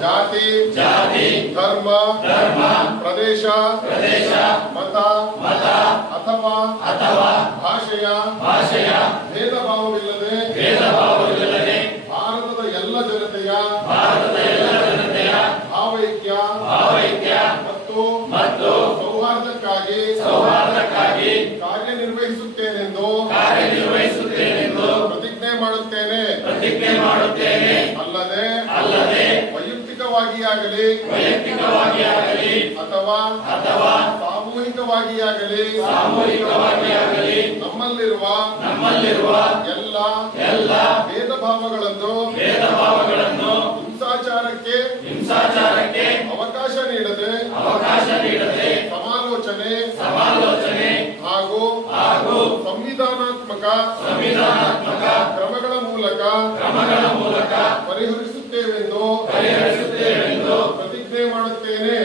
ಜಾತಿ ಧರ್ಮ ಪ್ರದೇಶ ಮತ ಅಥವಾ ಭಾಷೆಯ ಭೇದ ಭಾವವಿಲ್ಲದೆ ಭಾರತದ ಎಲ್ಲ ಜನತೆಯ ಭಾವೈಕ್ಯ ಮತ್ತು ಸೌಹಾರ್ದಕ್ಕಾಗಿ ಕಾರ್ಯನಿರ್ವಹಿಸುತ್ತೇನೆಂದು ಪ್ರತಿಜ್ಞೆ ಮಾಡುತ್ತೇನೆ. ಅಲ್ಲದೆ ವೈಯಕ್ತಿಕವಾಗಿಯಾಗಲಿ ಅಥವಾ ಸಾಮೂಹಿಕವಾಗಿಯಾಗಲಿ ನಮ್ಮಲ್ಲಿರುವ ಎಲ್ಲ ಭೇದ ಭಾವಗಳನ್ನು ಹಿಂಸಾಚಾರಕ್ಕೆ ಅವಕಾಶ ನೀಡದೆ ಸಮಾಲೋಚನೆ ಹಾಗೂ ಸಂವಿಧಾನಾತ್ಮಕ ಕ್ರಮಗಳ ಮೂಲಕ ಪರಿಹರಿಸುತ್ತೇವೆಂದು ಪ್ರತಿಜ್ಞೆ ಮಾಡುತ್ತೇನೆ.